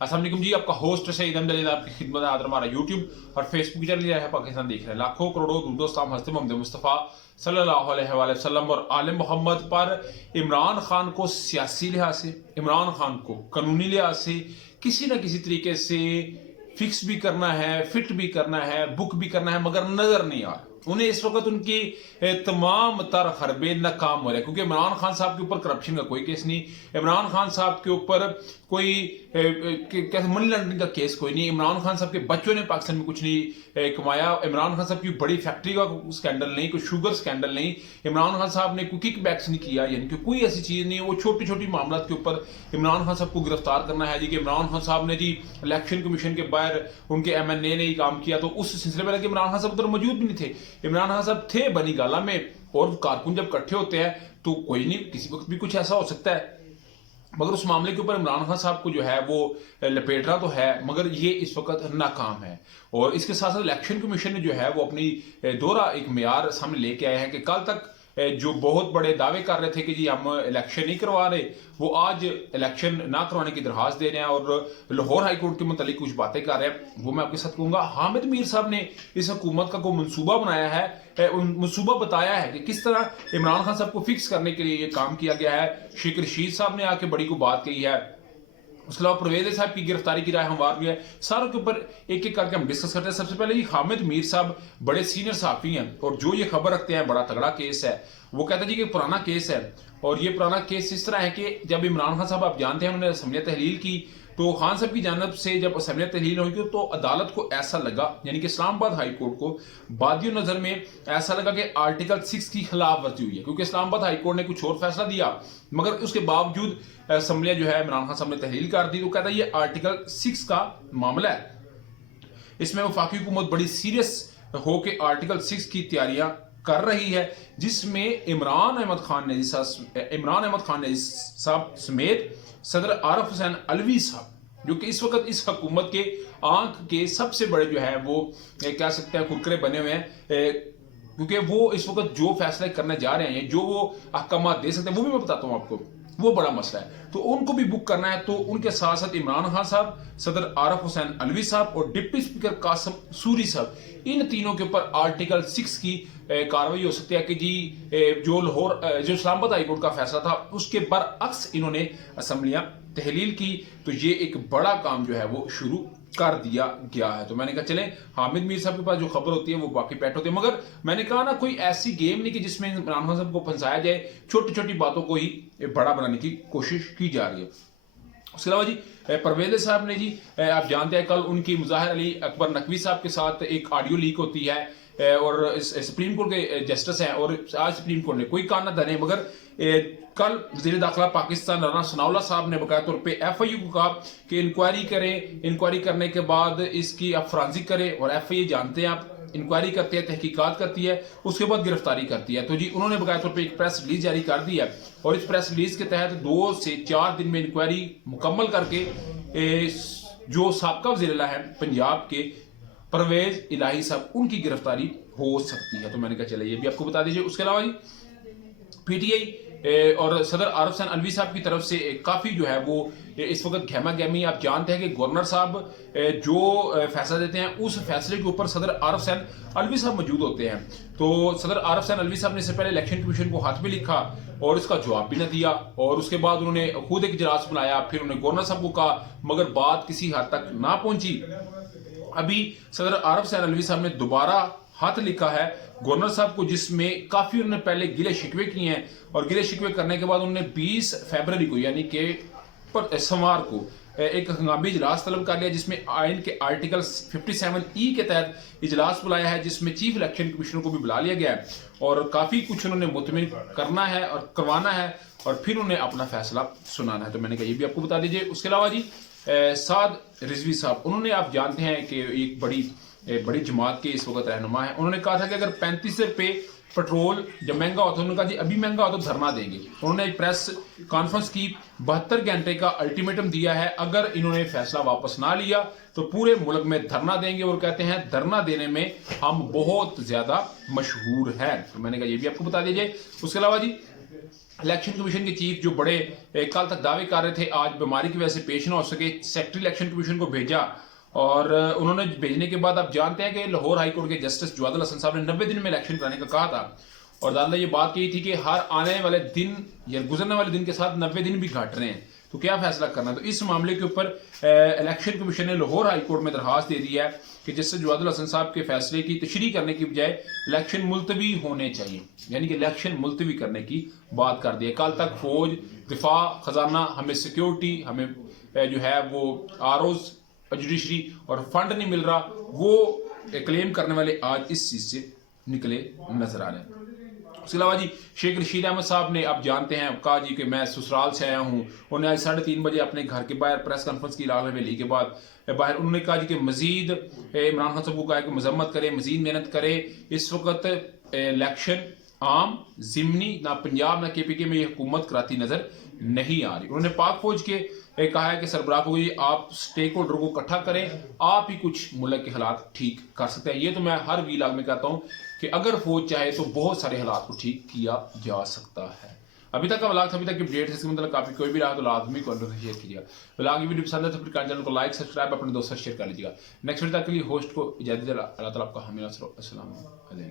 अस्सलाम वालेकुम जी, आपका होस्ट सईद अहमद अली आपकी खिदमत है। आदर हमारा यूट्यूब और फेसबुक चैनल है पाकिस्तान देख रहे हैं। लाखों करोड़ों दुरूद सलाम हज़रत मोहम्मद मुस्तफ़ा सल्लल्लाहु अलैहि वसल्लम और आले मोहम्मद पर। इमरान खान को सियासी लिहाज से, इमरान खान को कानूनी लिहाज से किसी न किसी तरीके से फिक्स भी करना है, फिट भी करना है, बुक भी करना है, मगर नजर नहीं आ रहा। उन्हें इस वक्त उनकी तमाम तर हरबे नाकाम हो रहे हैं, क्योंकि इमरान खान साहब के ऊपर करप्शन का कोई केस नहीं, इमरान खान साहब के ऊपर कोई मनी लॉन्ड्रिंग का केस कोई नहीं, इमरान खान साहब के बच्चों ने पाकिस्तान में कुछ नहीं कमाया, इमरान खान साहब की बड़ी फैक्ट्री का स्कैंडल नहीं, कोई शुगर स्कैंडल नहीं, इमरान खान साहब ने कोई किक बैक्स नहीं किया, यानी कि कोई ऐसी चीज नहीं। वो छोटी छोटी मामला के ऊपर इमरान खान साहब को गिरफ्तार करना है जी, कि इमरान खान साहब ने जी इलेक्शन कमीशन के बाहर उनके MNA ने ही काम किया, तो उस सिलसिले में इमरान खान साहब उधर मौजूद भी नहीं थे। इमरान खान साहब थे बनी गाला में, और कारकुन जब इकट्ठे होते हैं तो कोई नहीं, किसी वक्त भी कुछ ऐसा हो सकता है, मगर उस मामले के ऊपर इमरान खान साहब को जो है वो लपेटना तो है, मगर ये इस वक्त नाकाम है। और इसके साथ साथ इलेक्शन कमीशन ने जो है वो अपनी दोहरा एक मेयार सामने लेके आए हैं कि कल तक जो बहुत बड़े दावे कर रहे थे कि जी हम इलेक्शन नहीं करवा रहे, वो आज इलेक्शन ना करवाने की दरखास्त दे रहे हैं और लाहौर हाई कोर्ट के मुतालिक कुछ बातें कर रहे हैं। वो मैं आपके साथ कहूंगा। हामिद मीर साहब ने इस हुकूमत का कोई मनसूबा बनाया है, मनसूबा बताया है कि किस तरह इमरान खान साहब को फिक्स करने के लिए ये काम किया गया है। शेख रशीद साहब ने आके बड़ी को बात कही है, उसके अलावा परवेज साहब की गिरफ्तारी की राय हमवार भी है। सारों के ऊपर एक एक करके हम डिस्कस करते हैं। सबसे पहले ये हामिद मीर साहब बड़े सीनियर सहाफी हैं और जो ये खबर रखते हैं बड़ा तगड़ा केस है। वो कहते हैं जी कि पुराना केस है, और ये पुराना केस इस तरह है कि जब इमरान खान साहब आप जानते हैं उन्होंने असम्बलिया तहलील की, तो खान साहब की जानब से जब असम्बलिया तहलील हुई तो अदालत को ऐसा लगा, यानी कि इस्लामाबाद हाई कोर्ट को बादियों नजर में ऐसा लगा कि आर्टिकल 6 की खिलाफ वर्जी हुई है, क्योंकि इस्लामाबाद हाई कोर्ट ने कुछ और फैसला दिया, मगर उसके बावजूद असम्बलिया जो है इमरान खान साहब ने तहलील कर दी। तो कहता है ये आर्टिकल 6 का मामला है, इसमें वफाकी हुकूमत बड़ी सीरियस होकर आर्टिकल 6 की तैयारियां कर रही है, जिसमें इमरान अहमद खान ने साहब समेत सदर आरिफ हुसैन अलवी साहब, जो कि इस वक्त इस हुकूमत के आंख के सबसे बड़े जो है वो कह सकते हैं कुरकुरे बने हुए हैं, क्योंकि वो इस वक्त जो फैसले करने जा रहे हैं, जो वो अहकाम दे सकते हैं, वो भी मैं बताता हूं आपको, वो बड़ा मसला है। तो उनको भी बुक करना है, तो उनके साथ साथ इमरान खान साहब, सदर आरिफ हुसैन अलवी साहब और डिप्टी स्पीकर कासिम सूरी साहब, इन तीनों के ऊपर आर्टिकल 6 की कार्रवाई हो सकती है कि जी जो इस्लामाबाद हाई कोर्ट का फैसला था उसके बरअक्स इन्होंने असम्बलियां तहलील की। तो ये एक बड़ा काम जो है वो शुरू कर दिया गया है। तो मैंने कहा चले, हामिद मीर साहब के पास जो खबर होती है वो बाकी पैट होती है, मगर मैंने कहा ना कोई ऐसी गेम नहीं कि जिसमें इमरान खान साहब को फंसाया जाए, छोटी छोटी बातों को ही बड़ा बनाने की कोशिश की जा रही है। उसके अलावा जी परवेज साहब ने जी आप जानते हैं कल उनकी मुजाहिर अली अकबर नकवी साहब के साथ एक ऑडियो लीक होती है, और सुप्रीम कोर्ट के जस्टिस हैं, और आज सुप्रीम कोर्ट ने कोई कान न धरे, मगर कल वज़ीर दाखिला पाकिस्तान राना सनाउल्लाह साहब ने बकाया तौर पे FIU को कहा कि इंक्वायरी करें, इंक्वायरी करने के बाद इसकी आप फॉरेंसिक करें, और FIU जानते हैं आप इंक्वायरी करती है, तहकीकात करती है, उसके बाद गिरफ्तारी करती है। तो जी उन्होंने बकाया तौर पे एक प्रेस रिलीज जारी कर दी है, और इस प्रेस रिलीज के तहत 2 से 4 दिन में इंक्वायरी मुकम्मल करके जो साबका वज़ीर है पंजाब के परवेज इलाही साहब, उनकी गिरफ्तारी हो सकती है। तो मैंने कहा चले ये भी आपको बता दीजिए। उसके अलावा जी PTI और सदर आरिफ हुसैन अलवी साहब की तरफ से काफी जो है वो इस वक्त गहमा गहमी, आप जानते हैं कि गवर्नर साहब जो फैसला देते हैं उस फैसले के ऊपर सदर आरिफ हुसैन अलवी साहब मौजूद होते हैं। तो सदर आरिफ हुसैन अलवी साहब ने इससे पहले इलेक्शन कमीशन को हाथ में लिखा और इसका जवाब भी न दिया, और उसके बाद उन्होंने खुद एक इजलास बुलाया, फिर उन्होंने गवर्नर साहब को कहा, मगर बात किसी हद तक ना पहुंची। अभी सदर आरिफ हुसैन अलवी साहब ने दोबारा हाथ लिखा है गवर्नर साहब को, जिसमें काफी उन्होंने पहले गिले शिकवे किए हैं, और गिले शिकवे करने के बाद उन्होंने 20 फरवरी को यानी कि सोमवार को एक हंगामी इजलास तलब कर लिया, जिसमें आइन के आर्टिकल 57E के तहत इजलास बुलाया है, जिसमें चीफ इलेक्शन कमिश्नर को भी बुला लिया गया है, और काफी कुछ उन्होंने मुतमिन करना है और करवाना है, और फिर उन्हें अपना फैसला सुनाना है। तो मैंने कहा ये भी आपको बता दीजिए। उसके अलावा जी साद रिजवी साहब, उन्होंने आप जानते हैं कि एक बड़ी जमात के इस वक्त रहनुमा है, उन्होंने कहा था कि अगर 35 रुपये पेट्रोल जब महंगा होता है, उन्होंने कहा जी अभी महंगा हो तो धरना देंगे। उन्होंने एक प्रेस कॉन्फ्रेंस की, 72 घंटे का अल्टीमेटम दिया है, अगर इन्होंने फैसला वापस ना लिया तो पूरे मुल्क में धरना देंगे, और कहते हैं धरना देने में हम बहुत ज्यादा मशहूर हैं। तो मैंने कहा ये भी आपको बता दीजिए। उसके अलावा जी इलेक्शन कमीशन के चीफ जो बड़े कल तक दावे कर रहे थे, आज बीमारी की वजह से पेश ना हो सके, सेक्रेटरी इलेक्शन कमीशन को भेजा और उन्होंने भेजने के बाद आप जानते हैं कि लाहौर हाई कोर्ट के जस्टिस जवादुल हसन साहब ने 90 दिन में इलेक्शन कराने का कहा था और अदालत ने ये बात कही थी कि हर आने वाले दिन या गुजरने वाले दिन के साथ 90 दिन भी घट रहे हैं, तो क्या फैसला करना। तो इस मामले के ऊपर इलेक्शन कमीशन ने लाहौर हाई कोर्ट में दरखास्त दे दी है कि जस्टिस जवादुल हसन साहब के फैसले की तशरीह करने की बजाय इलेक्शन मुलतवी होने चाहिए, यानी कि इलेक्शन मुलतवी करने की बात कर दी है। कल तक फौज, दिफा, खजाना, हमें सिक्योरिटी, हमें जो है वो आरओज, जुडिशरी और फंड नहीं मिल रहा, वो क्लेम करने वाले आज इस चीज से निकले नजर आ रहे हैं। उसके अलावा जी शेख रशीद अहमद साहब ने, आप जानते हैं, कहा जी कि मैं ससुराल से आया हूँ। उन्होंने आज 3:30 बजे अपने घर के बाहर प्रेस कॉन्फ्रेंस की लाल हवेली के बाद बाहर उन्होंने कहा जी कि मजीद इमरान खान साहब को कहा कि मजम्मत करे, मजीद मेहनत करे। इस वक्त इलेक्शन आम जिमनी ना पंजाब ना KPK में ये हुकूमत कराती नजर नहीं आ रही। उन्होंने पाक फौज के कहा है कि सरबराह को ये आप स्टेक होल्डर को इकट्ठा करें, आप ही कुछ मुल्क के हालात ठीक कर सकते हैं। ये तो मैं हर वीलॉग में कहता हूँ कि अगर फौज चाहे तो बहुत सारे हालात को ठीक किया जा सकता है। अभी तक का व्लॉग, अभी तक की अपडेट है, इसके मतलब काफी कोई भी रहा तो लाजमी कमेंट शेयर कीजिएगा। व्लॉग की वीडियो पसंद है तो फिर चैनल को लाइक, सब्सक्राइब, अपने दोस्तों से शेयर कर लीजिएगा। नेक्स्ट वीडियो तक के लिए होस्ट को इजाजत, अल्लाह ताला आपका हमेशा अस्सलाम वालेकुम।